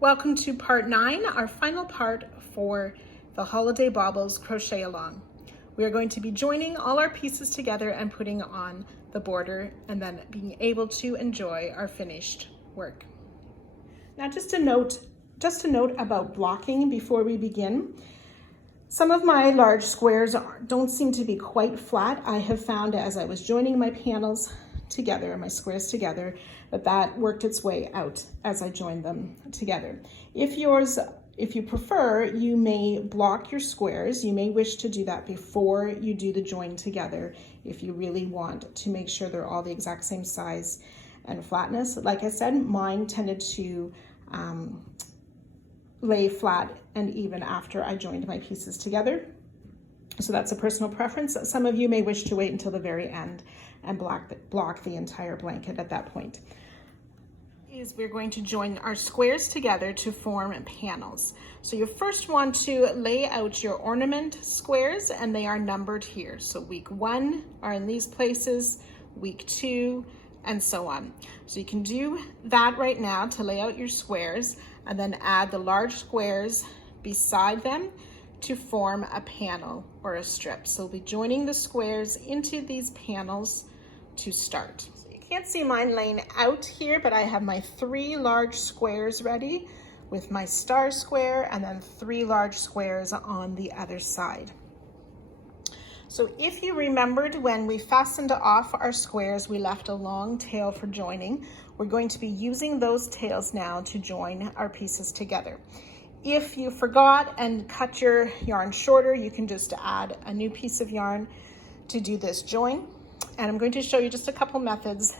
Welcome to part 9, our final part for the Holiday Baubles Crochet Along. We are going to be joining all our pieces together and putting on the border and then being able to enjoy our finished work. Now just a note about blocking before we begin. Some of my large squares don't seem to be quite flat. I have found as I was joining my panels together, my squares together, that worked its way out as I joined them together. If you prefer, you may block your squares. You may wish to do that before you do the join together if you really want to make sure they're all the exact same size and flatness. Like I said, mine tended to lay flat and even after I joined my pieces together. So that's a personal preference. Some of you may wish to wait until the very end and block the entire blanket at that point. We're going to join our squares together to form panels. So you first want to lay out your ornament squares, and they are numbered here. So week 1 are in these places, week 2, and so on. So you can do that right now to lay out your squares, and then add the large squares beside them to form a panel or a strip. So we'll be joining the squares into these panels to start. So you can't see mine laying out here, but I have my 3 large squares ready with my star square and then 3 large squares on the other side. So if you remembered when we fastened off our squares, we left a long tail for joining. We're going to be using those tails now to join our pieces together. If you forgot and cut your yarn shorter, you can just add a new piece of yarn to do this join. And I'm going to show you just a couple methods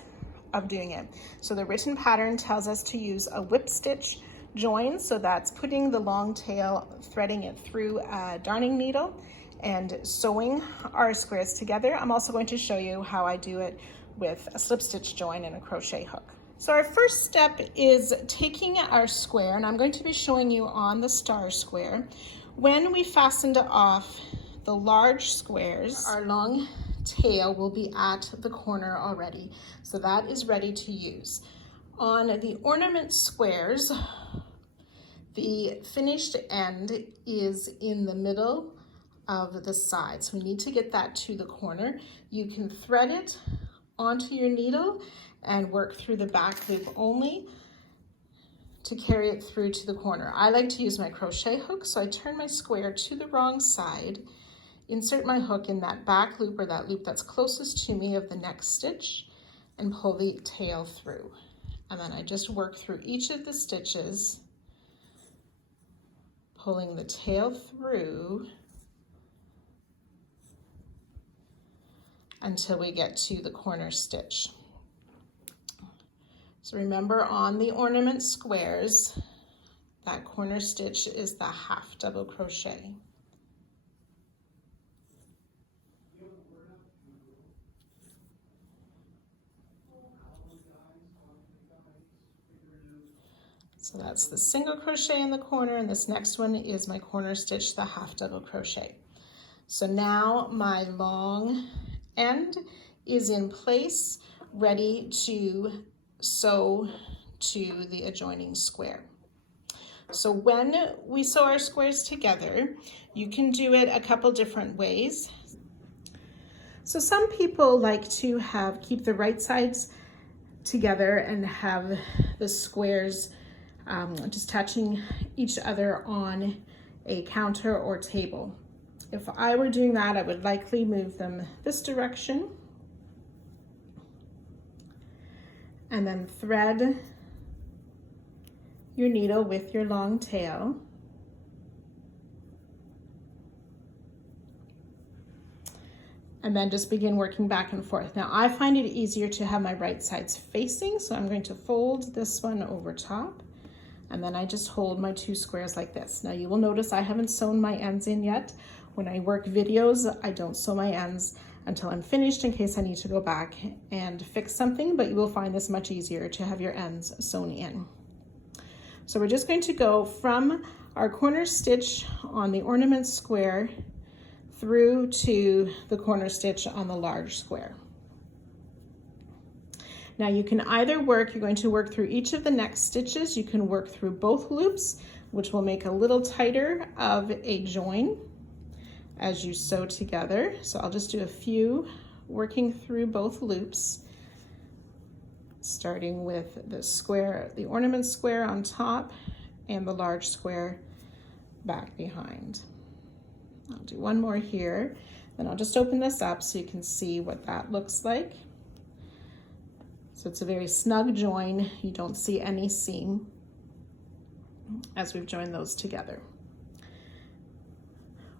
of doing it. So the written pattern tells us to use a whip stitch join. So that's putting the long tail, threading it through a darning needle and sewing our squares together. I'm also going to show you how I do it with a slip stitch join and a crochet hook. So our first step is taking our square, and I'm going to be showing you on the star square. When we fastened off the large squares, our long tail will be at the corner already. So that is ready to use. On the ornament squares, the finished end is in the middle of the side. So we need to get that to the corner. You can thread it onto your needle and work through the back loop only to carry it through to the corner. I like to use my crochet hook, so I turn my square to the wrong side, insert my hook in that back loop or that loop that's closest to me of the next stitch, and pull the tail through. And then I just work through each of the stitches, pulling the tail through until we get to the corner stitch. So remember, on the ornament squares, that corner stitch is the half double crochet. So that's the single crochet in the corner, and this next one is my corner stitch, the half double crochet. So now my long end is in place, ready to sew to the adjoining square. So when we sew our squares together, you can do it a couple different ways. So some people like to keep the right sides together and have the squares just touching each other on a counter or table. If I were doing that, I would likely move them this direction and then thread your needle with your long tail. And then just begin working back and forth. Now I find it easier to have my right sides facing, so I'm going to fold this one over top, and then I just hold my 2 squares like this. Now you will notice I haven't sewn my ends in yet. When I work videos, I don't sew my ends until I'm finished in case I need to go back and fix something, but you will find this much easier to have your ends sewn in. So we're just going to go from our corner stitch on the ornament square through to the corner stitch on the large square. Now you can either work, you're going to work through each of the next stitches. You can work through both loops, which will make a little tighter of a join as you sew together. So I'll just do a few working through both loops, starting with the square, the ornament square on top and the large square back behind. I'll do one more here, then I'll just open this up so you can see what that looks like. So it's a very snug join. You don't see any seam as we've joined those together.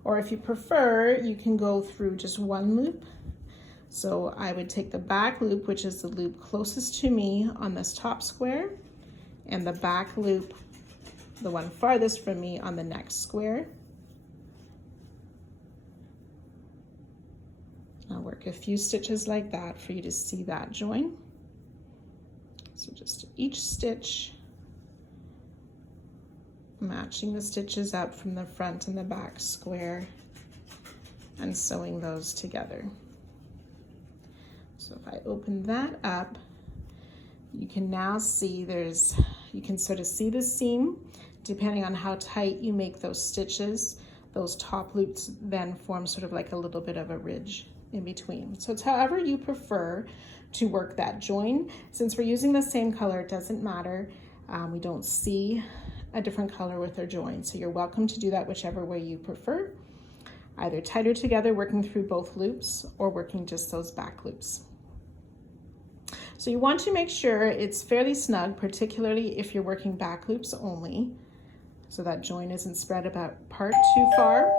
Or if you prefer, you can go through just one loop. So I would take the back loop, which is the loop closest to me on this top square, and the back loop, the one farthest from me, on the next square. I'll work a few stitches like that for you to see that join. So just each stitch, matching the stitches up from the front and the back square and sewing those together. So if I open that up, you can now see you can sort of see the seam. Depending on how tight you make those stitches, those top loops then form sort of like a little bit of a ridge in between. So it's however you prefer to work that join. Since we're using the same color, it doesn't matter. We don't see a different color with our join. So you're welcome to do that whichever way you prefer, either tighter together, working through both loops, or working just those back loops. So you want to make sure it's fairly snug, particularly if you're working back loops only, so that join isn't spread apart too far,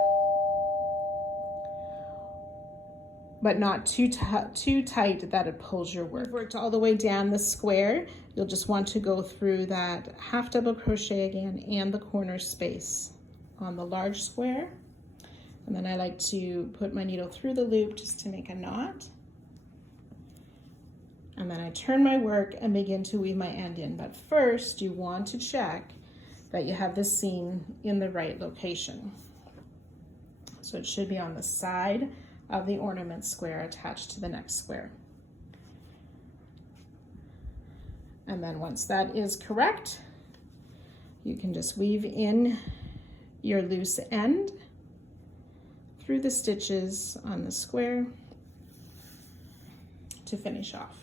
but not too tight that it pulls your work. You've worked all the way down the square. You'll just want to go through that half double crochet again and the corner space on the large square. And then I like to put my needle through the loop just to make a knot. And then I turn my work and begin to weave my end in. But first, you want to check that you have the seam in the right location. So it should be on the side of the ornament square attached to the next square. And then once that is correct, you can just weave in your loose end through the stitches on the square to finish off.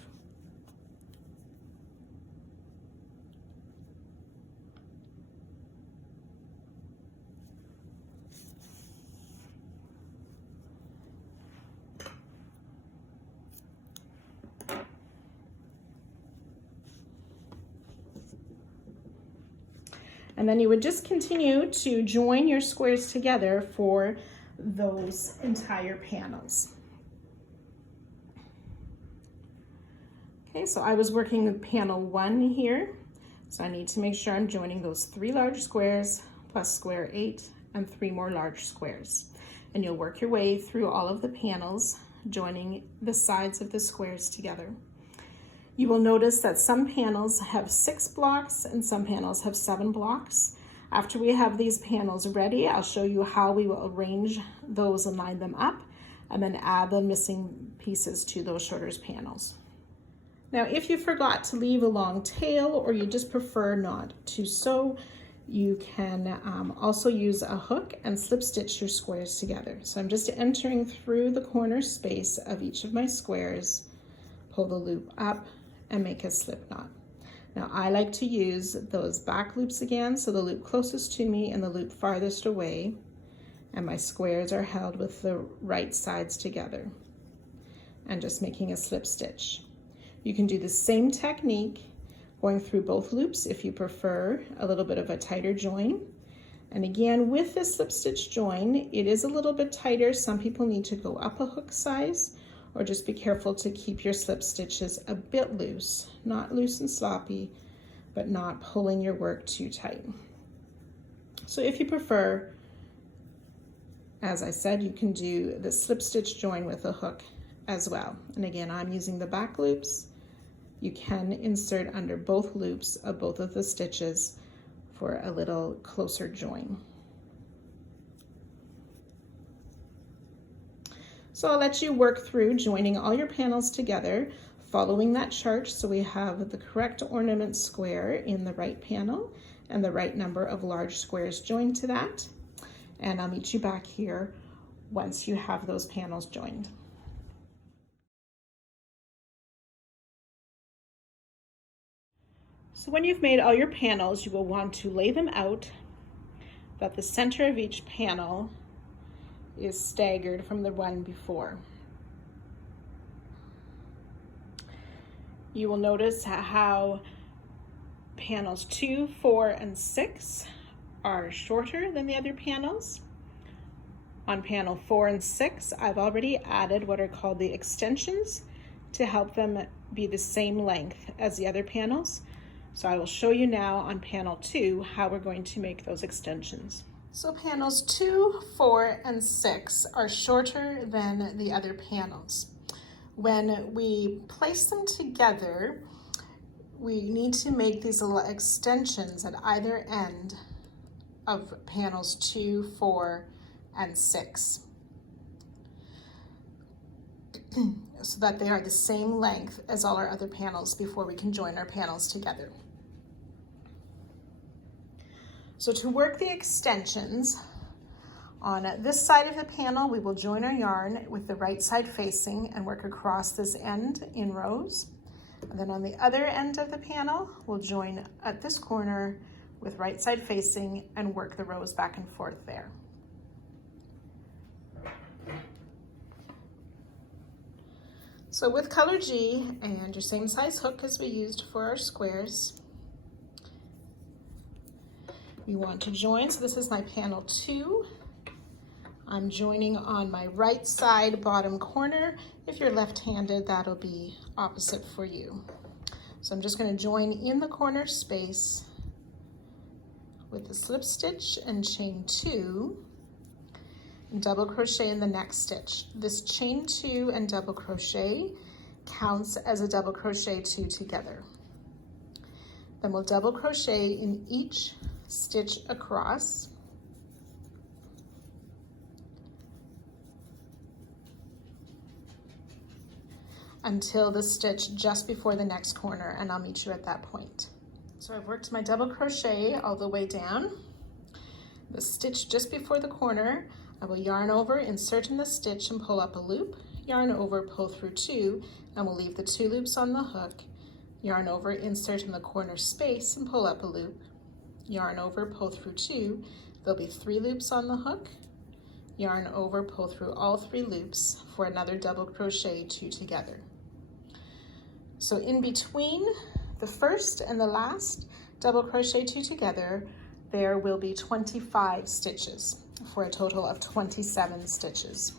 And then you would just continue to join your squares together for those entire panels. Okay, so I was working with panel 1 here. So I need to make sure I'm joining those 3 large squares plus square 8 and 3 more large squares. And you'll work your way through all of the panels, joining the sides of the squares together. You will notice that some panels have 6 blocks and some panels have 7 blocks. After we have these panels ready, I'll show you how we will arrange those and line them up, and then add the missing pieces to those shorter panels. Now, if you forgot to leave a long tail, or you just prefer not to sew, you can also use a hook and slip stitch your squares together. So I'm just entering through the corner space of each of my squares, pull the loop up, and make a slip knot. Now I like to use those back loops again, so the loop closest to me and the loop farthest away, and my squares are held with the right sides together, and just making a slip stitch. You can do the same technique going through both loops if you prefer a little bit of a tighter join. And again, with this slip stitch join, it is a little bit tighter. Some people need to go up a hook size, or just be careful to keep your slip stitches a bit loose, not loose and sloppy, but not pulling your work too tight. So if you prefer, as I said, you can do the slip stitch join with a hook as well. And again, I'm using the back loops. You can insert under both loops of both of the stitches for a little closer join. So I'll let you work through joining all your panels together, following that chart. So we have the correct ornament square in the right panel and the right number of large squares joined to that. And I'll meet you back here once you have those panels joined. So when you've made all your panels, you will want to lay them out that the center of each panel is staggered from the one before. You will notice how panels 2, 4, and 6 are shorter than the other panels. On panel 4 and 6, I've already added what are called the extensions to help them be the same length as the other panels. So I will show you now on panel 2 how we're going to make those extensions. So panels 2, 4, and 6 are shorter than the other panels. When we place them together, we need to make these little extensions at either end of panels 2, 4, and 6, so that they are the same length as all our other panels before we can join our panels together. So to work the extensions, on this side of the panel, we will join our yarn with the right side facing and work across this end in rows. And then on the other end of the panel, we'll join at this corner with right side facing and work the rows back and forth there. So with color G and your same size hook as we used for our squares, you want to join. So this is my panel 2. I'm joining on my right side bottom corner. If you're left-handed, that'll be opposite for you. So I'm just going to join in the corner space with the slip stitch and chain 2 and double crochet in the next stitch. This chain 2 and double crochet counts as a double crochet 2 together. Then we'll double crochet in each stitch across until the stitch just before the next corner, and I'll meet you at that point. So I've worked my double crochet all the way down. The stitch just before the corner, I will yarn over, insert in the stitch and pull up a loop, yarn over, pull through 2, and we'll leave the 2 loops on the hook, yarn over, insert in the corner space and pull up a loop, yarn over, pull through 2, there'll be 3 loops on the hook, yarn over, pull through all 3 loops for another double crochet 2 together. So in between the first and the last double crochet 2 together, there will be 25 stitches for a total of 27 stitches.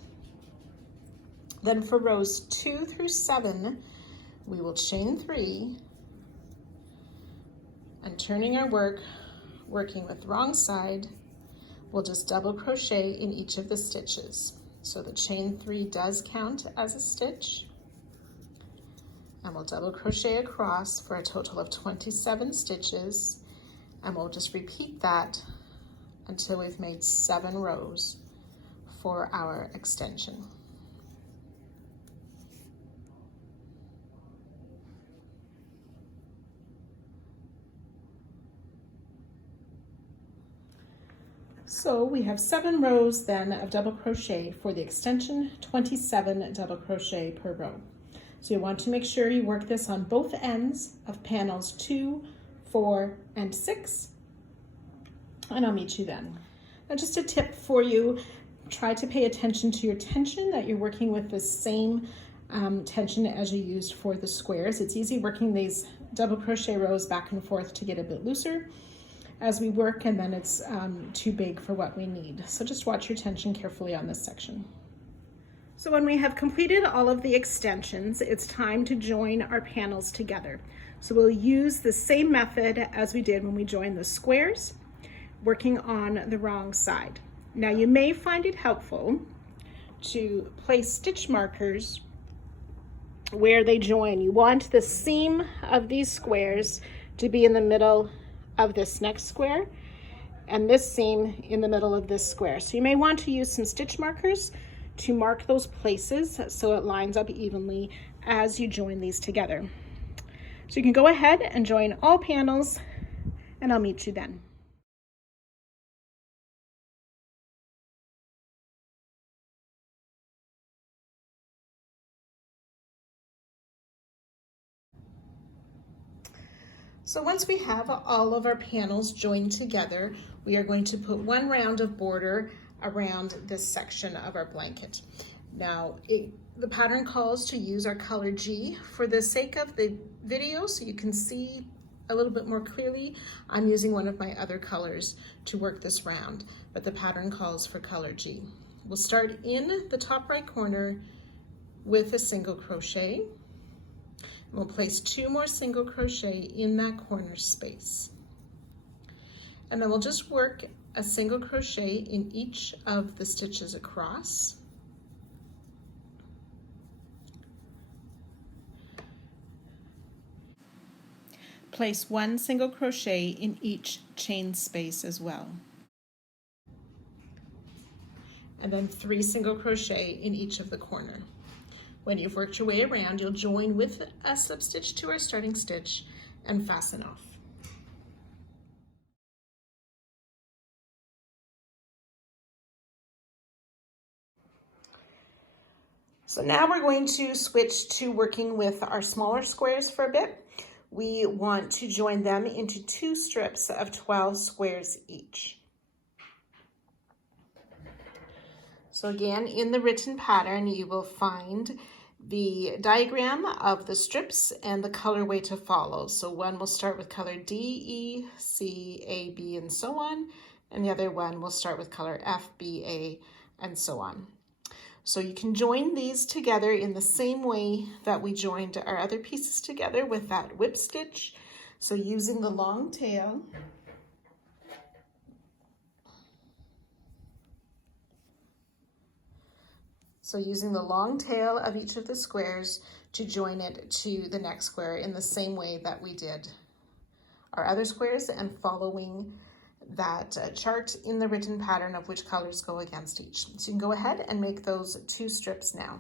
Then for rows 2 through 7, we will chain 3 and turning our work, working with wrong side, we'll just double crochet in each of the stitches. So the chain 3 does count as a stitch, and we'll double crochet across for a total of 27 stitches, and we'll just repeat that until we've made 7 rows for our extension. So we have 7 rows then of double crochet for the extension, 27 double crochet per row. So you want to make sure you work this on both ends of panels 2, 4, and 6, and I'll meet you then. Now just a tip for you, try to pay attention to your tension, that you're working with the same tension as you used for the squares. It's easy working these double crochet rows back and forth to get a bit looser as we work, and then it's too big for what we need. So just watch your tension carefully on this section. So when we have completed all of the extensions, it's time to join our panels together. So we'll use the same method as we did when we joined the squares, working on the wrong side. Now you may find it helpful to place stitch markers where they join. You want the seam of these squares to be in the middle of this next square and this seam in the middle of this square. So you may want to use some stitch markers to mark those places so it lines up evenly as you join these together. So you can go ahead and join all panels, and I'll meet you then. So once we have all of our panels joined together, we are going to put one round of border around this section of our blanket. Now, the pattern calls to use our color G. For the sake of the video, so you can see a little bit more clearly, I'm using one of my other colors to work this round, but the pattern calls for color G. We'll start in the top right corner with a single crochet. We'll place 2 more single crochet in that corner space. And then we'll just work a single crochet in each of the stitches across. Place 1 single crochet in each chain space as well. And then 3 single crochet in each of the corner. When you've worked your way around, you'll join with a slip stitch to our starting stitch and fasten off. So now we're going to switch to working with our smaller squares for a bit. We want to join them into 2 strips of 12 squares each. So again, in the written pattern, you will find the diagram of the strips and the colorway to follow. So one will start with color D, E, C, A, B, and so on. And the other one will start with color F, B, A, and so on. So you can join these together in the same way that we joined our other pieces together with that whip stitch. So using the long tail, of each of the squares to join it to the next square in the same way that we did our other squares, and following that chart in the written pattern of which colors go against each. So you can go ahead and make those 2 strips now.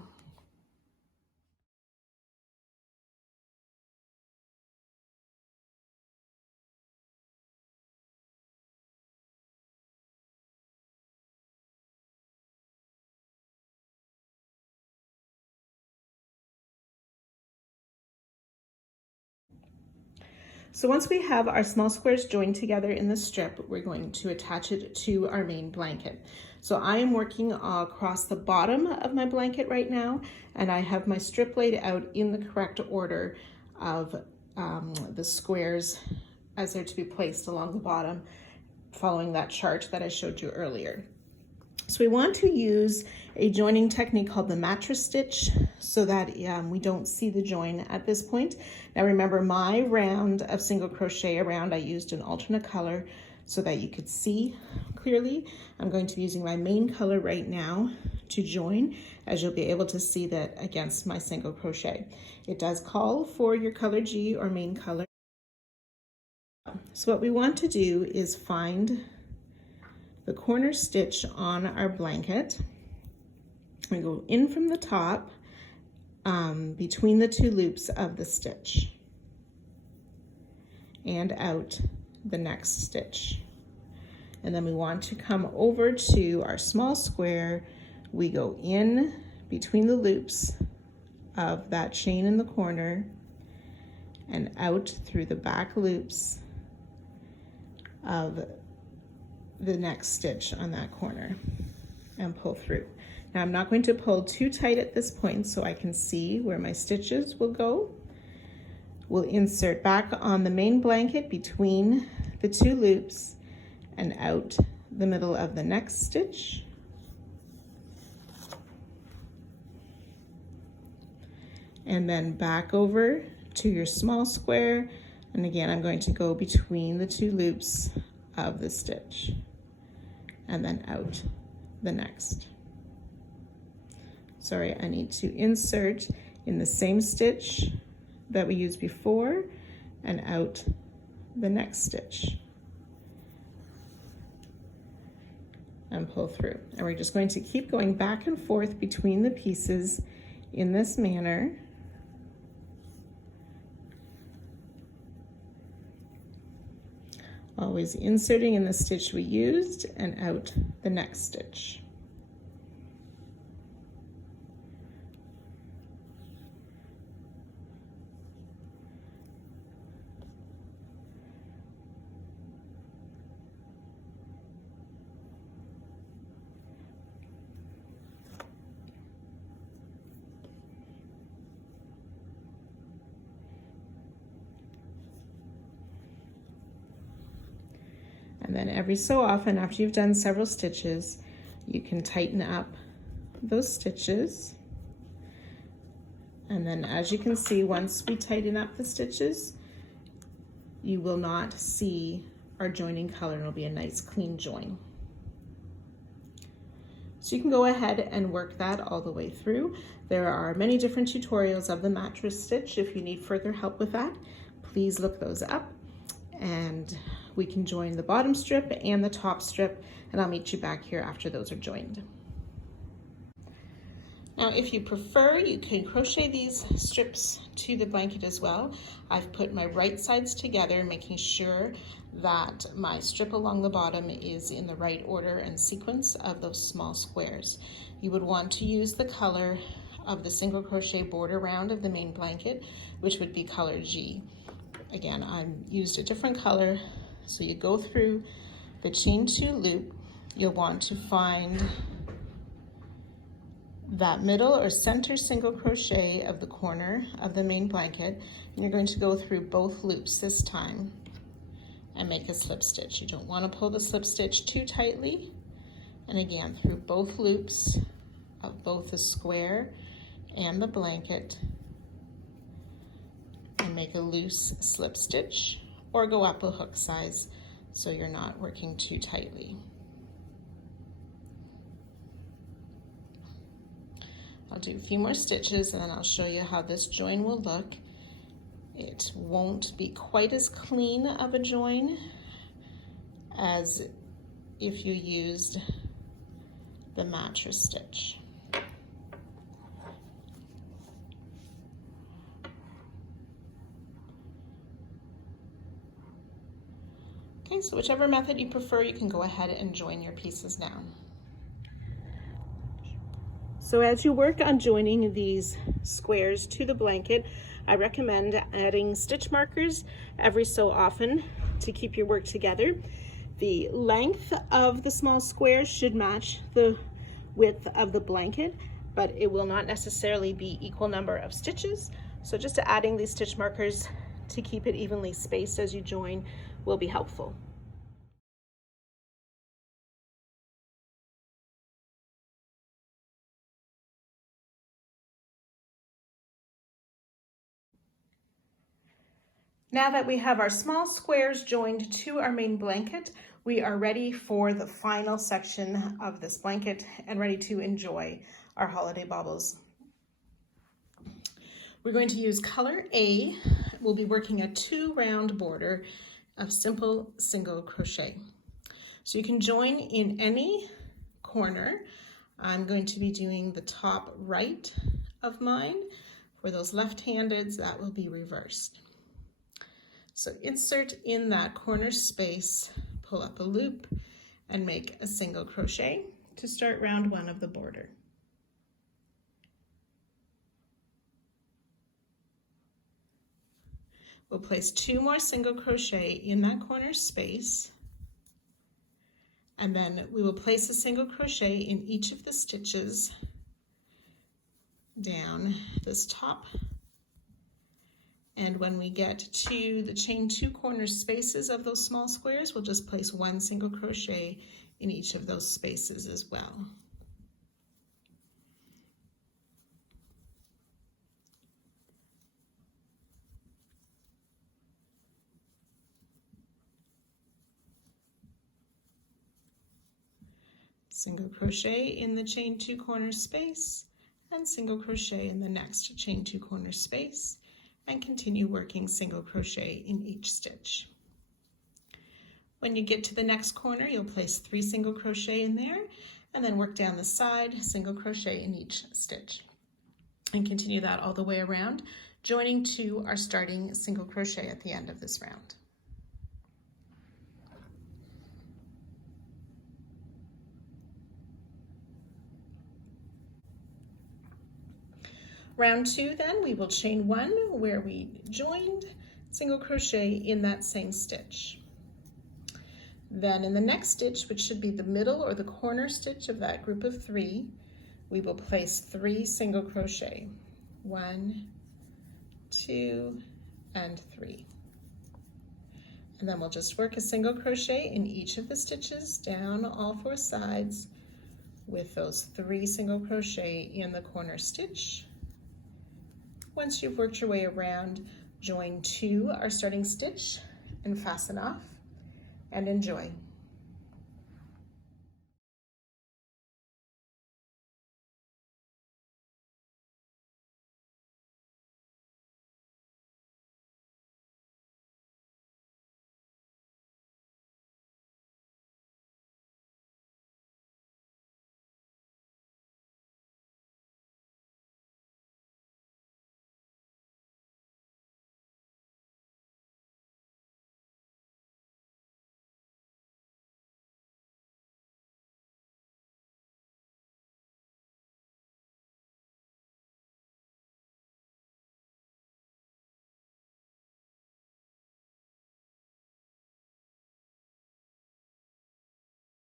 So once we have our small squares joined together in the strip, we're going to attach it to our main blanket. So I am working across the bottom of my blanket right now, and I have my strip laid out in the correct order of the squares as they're to be placed along the bottom, following that chart that I showed you earlier. So we want to use a joining technique called the mattress stitch so that we don't see the join at this point. Now remember, my round of single crochet around, I used an alternate color so that you could see clearly. I'm going to be using my main color right now to join, as you'll be able to see that against my single crochet. It does call for your color G or main color. So what we want to do is find the corner stitch on our blanket. We go in from the top between the 2 loops of the stitch and out the next stitch. And then we want to come over to our small square. We go in between the loops of that chain in the corner and out through the back loops of the next stitch on that corner and pull through. Now I'm not going to pull too tight at this point so I can see where my stitches will go. We'll insert back on the main blanket between the 2 loops and out the middle of the next stitch. And then back over to your small square. And again, I'm going to go between the 2 loops of the stitch and then out the next. Sorry, I need to insert in the same stitch that we used before and out the next stitch and pull through. And we're just going to keep going back and forth between the pieces in this manner Always inserting in the stitch we used and out the next stitch. And then every so often, after you've done several stitches, you can tighten up those stitches. And then as you can see, once we tighten up the stitches, you will not see our joining color, and it'll be a nice clean join. So you can go ahead and work that all the way through. There are many different tutorials of the mattress stitch. If you need further help with that, please look those up. And we can join the bottom strip and the top strip, and I'll meet you back here after those are joined. Now, if you prefer, you can crochet these strips to the blanket as well. I've put my right sides together, making sure that my strip along the bottom is in the right order and sequence of those small squares. You would want to use the color of the single crochet border round of the main blanket, which would be color G. Again, I used a different color. So you go through the chain 2 loop, you'll want to find that middle or center single crochet of the corner of the main blanket, and you're going to go through both loops this time and make a slip stitch. You don't want to pull the slip stitch too tightly, and again through both loops of both the square and the blanket, and make a loose slip stitch, or go up a hook size so you're not working too tightly. I'll do a few more stitches and then I'll show you how this join will look. It won't be quite as clean of a join as if you used the mattress stitch. Okay, so whichever method you prefer, you can go ahead and join your pieces now. So as you work on joining these squares to the blanket, I recommend adding stitch markers every so often to keep your work together. The length of the small squares should match the width of the blanket, but it will not necessarily be equal number of stitches. So just adding these stitch markers to keep it evenly spaced as you join will be helpful. Now that we have our small squares joined to our main blanket, we are ready for the final section of this blanket and ready to enjoy our holiday baubles. We're going to use color A. We'll be working a 2-round border of simple single crochet. So you can join in any corner. I'm going to be doing the top right of mine. For those left-handeds, that will be reversed. So insert in that corner space, pull up a loop, and make a single crochet to start round 1 of the border. We'll place 2 more single crochet in that corner space, and then we will place a single crochet in each of the stitches down this top. And when we get to the chain 2 corner spaces of those small squares, we'll just place 1 single crochet in each of those spaces as well. Single crochet in the chain 2 corner space, and single crochet in the next chain 2 corner space, and continue working single crochet in each stitch. When you get to the next corner, you'll place 3 single crochet in there, and then work down the side, single crochet in each stitch. And continue that all the way around, joining to our starting single crochet at the end of this round. Round 2 then, we will chain 1 where we joined, single crochet in that same stitch. Then in the next stitch, which should be the middle or the corner stitch of that group of 3, we will place 3 single crochet. 1, 2, and 3. And then we'll just work a single crochet in each of the stitches down all 4 sides with those 3 single crochet in the corner stitch. Once you've worked your way around, join 2 our starting stitch and fasten off and enjoy.